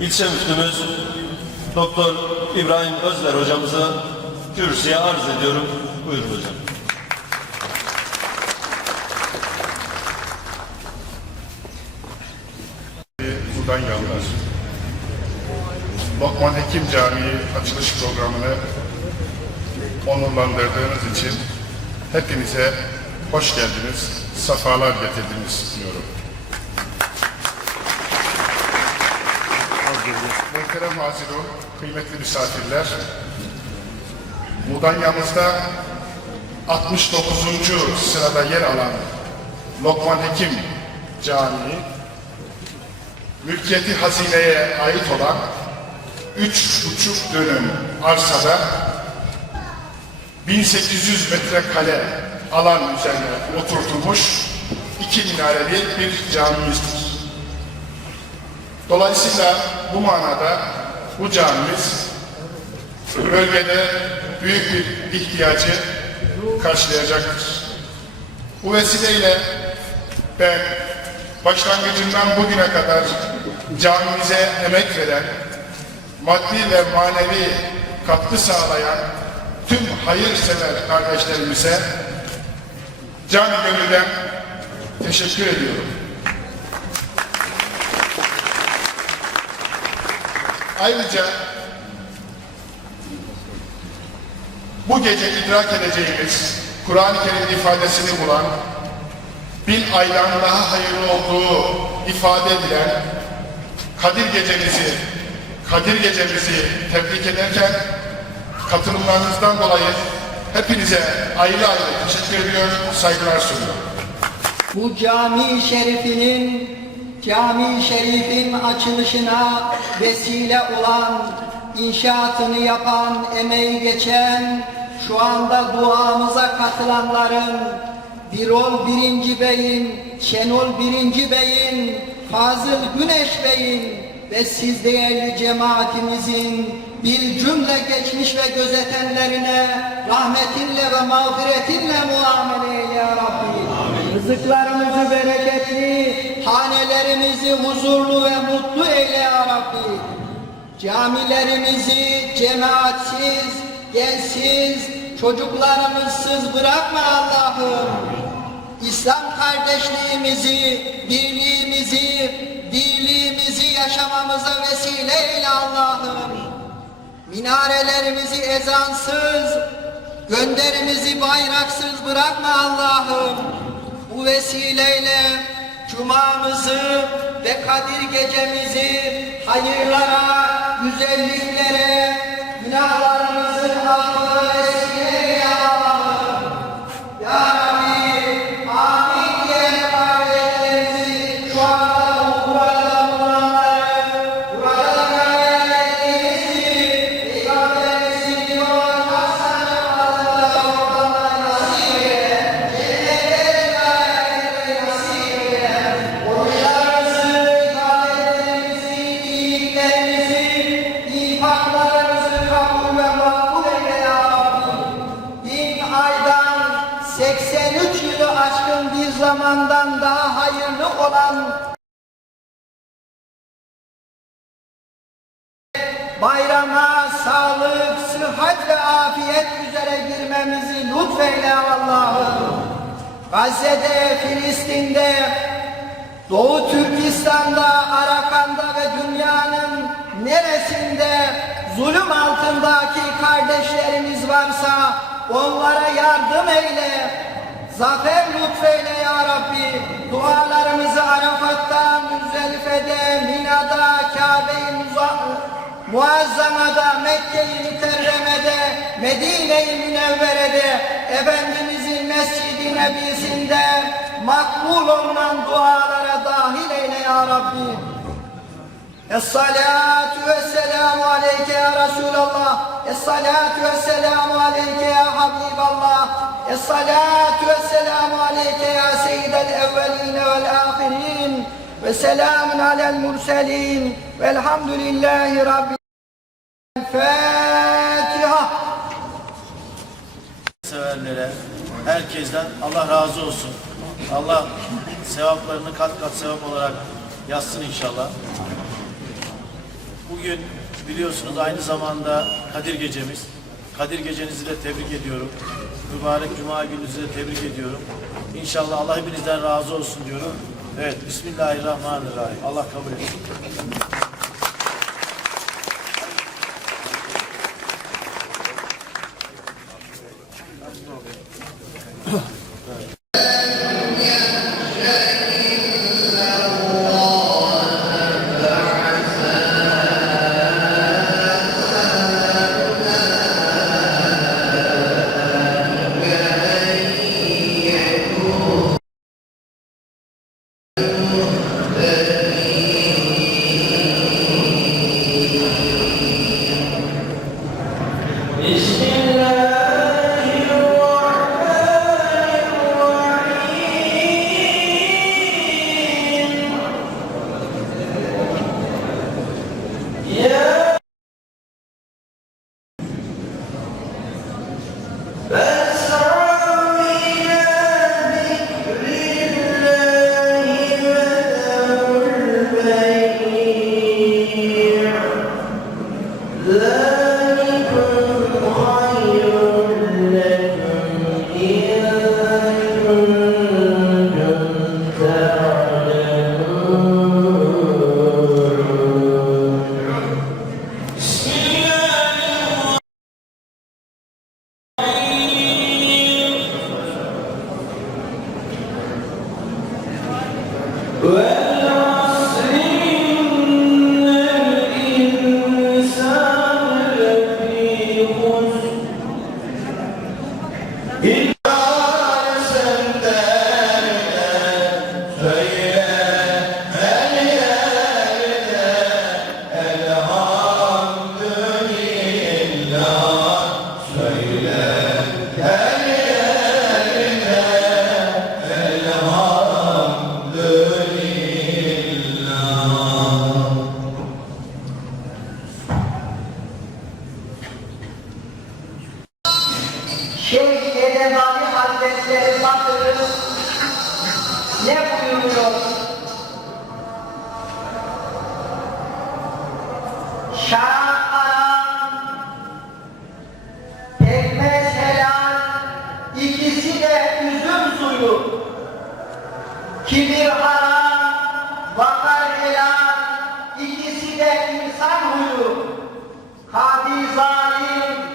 İlçe müftümüz Doktor İbrahim Özler hocamızı kürsüye arz ediyorum. Buyurun hocam. Buradan yalvar. Lokman Hekim Camii açılış programını onurlandırdığınız için hepinize hoş geldiniz, sefalar getirdiniz diyorum. Muhterem Hazirun, kıymetli misafirler, Mudanya'mızda 69. sırada yer alan Lokman Hekim Camii, mülkiyeti hazineye ait olan üç buçuk dönüm arsada 1800 metrekare alan üzerine oturtulmuş iki minareli bir camimizdir. Dolayısıyla bu manada bu camimiz bölgede büyük bir ihtiyacı karşılayacaktır. Bu vesileyle ben başlangıcından bugüne kadar camimize emek veren, maddi ve manevi katkı sağlayan tüm hayırsever kardeşlerimize can gönülden teşekkür ediyorum. Ayrıca bu gece idrak edeceğimiz Kur'an-ı Kerim ifadesini bulan bin aydan daha hayırlı olduğu ifade edilen Kadir gecemizi, Kadir gecemizi tebrik ederken katılımlarınızdan dolayı hepinize ayrı ayrı teşekkür ediyor, saygılar sunuyorum. Bu cami şerifinin cami şerifin açılışına vesile olan, inşaatını yapan, emeği geçen, şu anda duamıza katılanların, Birol Birinci Bey'in, Şenol Birinci Bey'in, Fazıl Güneş Bey'in ve siz değerli cemaatimizin bir cümle geçmiş ve gözetenlerine rahmetinle ve mağfiretinle muamele eyle ya Rabbi. Rızıklarımızı bereketli, hanelerimizi huzurlu ve mutlu eyle ya Rabbi. Camilerimizi cemaatsiz, gençsiz, çocuklarımızsız bırakma Allah'ım. İslam kardeşliğimizi, birliğimizi, dirliğimizi yaşamamıza vesile eyle Allah'ım. Minarelerimizi ezansız, gönderimizi bayraksız bırakma Allah'ım. Bu vesileyle Cuma'mızı ve Kadir gecemizi hayırlara, güzelliklere, günahlarımızın bayrama sağlık, sıhhat ve afiyet üzere girmemizi lütfeyle Allah'ım. Gazze'de, Filistin'de, Doğu Türkistan'da, Arakan'da ve dünyanın neresinde zulüm altındaki kardeşlerimiz varsa onlara yardım eyle. Zafer lütfeyle ya Rabbi. Dualarımızı Muazzama'da, Mekke-i Mükerreme'de, Medine-i Münevvere'de, Efendimizin Mescid-i Nebisi'nde makbul olunan dualara dahil eyle ya Rabbi. Es-salatu vesselamu aleyke ya Resulallah. Es-salatu vesselamu aleyke ya Habiballah. Es-salatu vesselamu aleyke ya seyyidel evveline vel ahirin. Ve selamun alel murselin. Velhamdülillahi Rabbil Fatiha. severlere, herkesten Allah razı olsun. Allah sevaplarını kat kat sevap olarak yazsın inşallah. Bugün biliyorsunuz aynı zamanda Kadir Gecemiz. Kadir Gecenizi de tebrik ediyorum. Mübarek Cuma gününüzü de tebrik ediyorum. İnşallah Allah hepinizden razı olsun diyorum. Evet, Bismillahirrahmanirrahim. Allah kabul etsin. Yeah. 喂。Ne buyuruyor? Şarap haram, pekmez helal, ikisi de üzüm suyu. Kibir haram, vakar helal, ikisi de insan huyu. Kadir zalim,